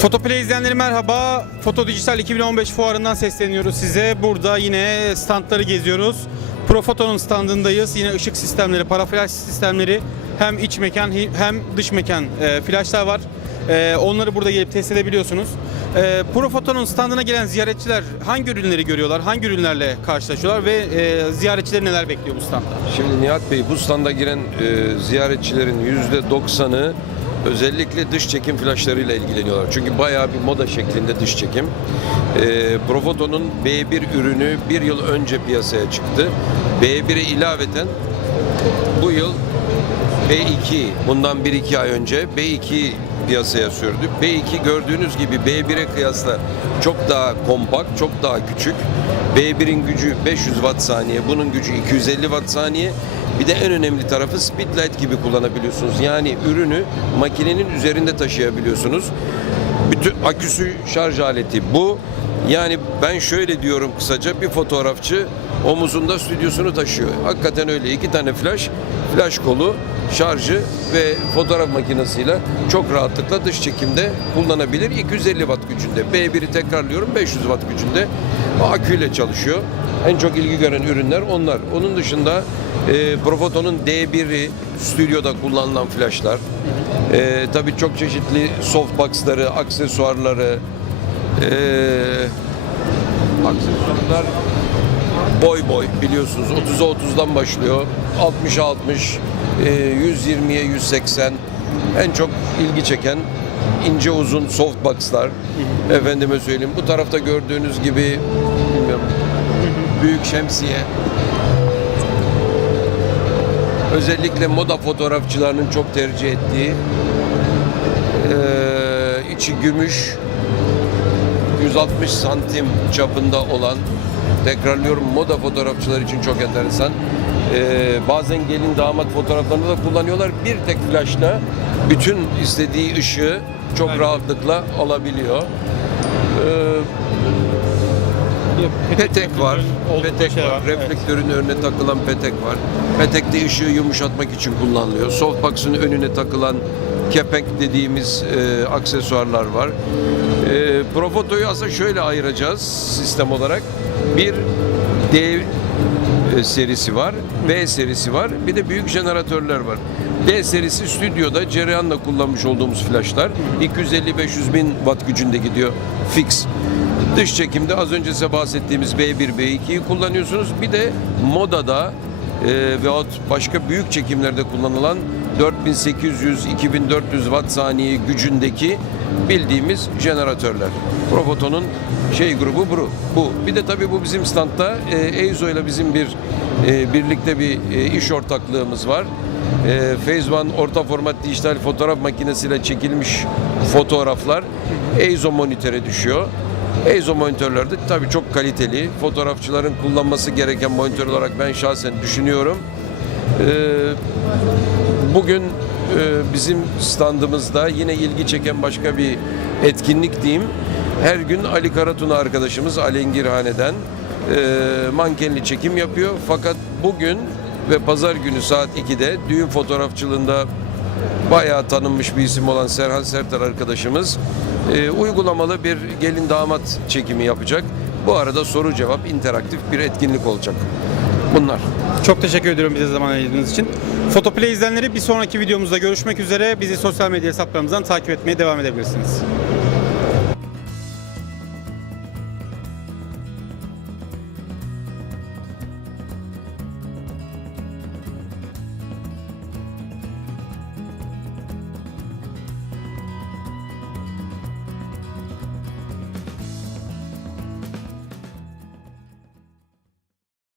Fotoplay izleyenleri merhaba. Foto Dijital 2015 fuarından sesleniyoruz size. Burada yine standları geziyoruz. Profoto'nun standındayız. Yine ışık sistemleri, paraflaş sistemleri hem iç mekan hem dış mekan e, flaşlar var. E, onları burada gelip test edebiliyorsunuz. E, Profoto'nun standına gelen ziyaretçiler hangi ürünleri görüyorlar, hangi ürünlerle karşılaşıyorlar ve e, ziyaretçileri neler bekliyor bu standta? Şimdi Nihat Bey bu standa giren e, ziyaretçilerin %90'ı özellikle dış çekim flaşlarıyla ilgileniyorlar. Çünkü bayağı bir moda şeklinde dış çekim. E, Profoto'nun B1 ürünü bir yıl önce piyasaya çıktı. B1'e ilaveten bu yıl B2 bundan 1-2 ay önce B2 piyasaya sürdü. B2 gördüğünüz gibi B1'e kıyasla çok daha kompakt, çok daha küçük. B1'in gücü 500 watt saniye, bunun gücü 250 watt saniye. Bir de en önemli tarafı speedlight gibi kullanabiliyorsunuz. Yani ürünü makinenin üzerinde taşıyabiliyorsunuz. Bütün aküsü şarj aleti bu. Yani ben şöyle diyorum kısaca bir fotoğrafçı omuzunda stüdyosunu taşıyor. Hakikaten öyle iki tane flash, flash kolu, şarjı ve fotoğraf makinesiyle çok rahatlıkla dış çekimde kullanabilir. 250 watt gücünde. B1'i tekrarlıyorum 500 watt gücünde. Aküyle çalışıyor. En çok ilgi gören ürünler onlar. Onun dışında e, Profoto'nun D1'i stüdyoda kullanılan flashlar. E, tabii çok çeşitli softbox'ları, aksesuarları, e, aksesuarlar boy boy biliyorsunuz 30'a 30'dan başlıyor. 60'a 60, e, 120'ye 180 en çok ilgi çeken ince uzun softbox'lar. Efendime söyleyeyim bu tarafta gördüğünüz gibi büyük şemsiye. Özellikle moda fotoğrafçılarının çok tercih ettiği e, içi gümüş 160 santim çapında olan tekrarlıyorum moda fotoğrafçılar için çok enteresan. Ee, bazen gelin damat fotoğraflarında da kullanıyorlar. Bir tek flaşla bütün istediği ışığı çok Aynen. rahatlıkla alabiliyor. Ee, petek var. Petek şey var. Evet. Reflektörün önüne takılan petek var. Petekte ışığı yumuşatmak için kullanılıyor. Softbox'ın önüne takılan kepek dediğimiz e, aksesuarlar var. E, Profoto'yu aslında şöyle ayıracağız sistem olarak. Bir D e, serisi var, B serisi var, bir de büyük jeneratörler var. D serisi stüdyoda cereyanla kullanmış olduğumuz flaşlar. 250-500 bin watt gücünde gidiyor fix. Dış çekimde az önce size bahsettiğimiz B1, B2'yi kullanıyorsunuz. Bir de modada e, veyahut başka büyük çekimlerde kullanılan 4800-2400 watt saniye gücündeki bildiğimiz jeneratörler. Profoto'nun şey grubu bu. bu. Bir de tabii bu bizim standta e, Eizo ile bizim bir e, birlikte bir e, iş ortaklığımız var. E, Phase One orta format dijital fotoğraf makinesiyle çekilmiş fotoğraflar Eizo monitöre düşüyor. Eizo monitörler de tabii çok kaliteli. Fotoğrafçıların kullanması gereken monitör olarak ben şahsen düşünüyorum. Ee, bugün e, bizim standımızda yine ilgi çeken başka bir etkinlik diyeyim. Her gün Ali Karatuna arkadaşımız Alengirhane'den e, mankenli çekim yapıyor. Fakat bugün ve pazar günü saat 2'de düğün fotoğrafçılığında bayağı tanınmış bir isim olan Serhan Sertar arkadaşımız e, uygulamalı bir gelin damat çekimi yapacak. Bu arada soru cevap interaktif bir etkinlik olacak. Bunlar. Çok teşekkür ediyorum bize zaman ayırdığınız için. Fotoplay izleyenleri bir sonraki videomuzda görüşmek üzere. Bizi sosyal medya hesaplarımızdan takip etmeye devam edebilirsiniz.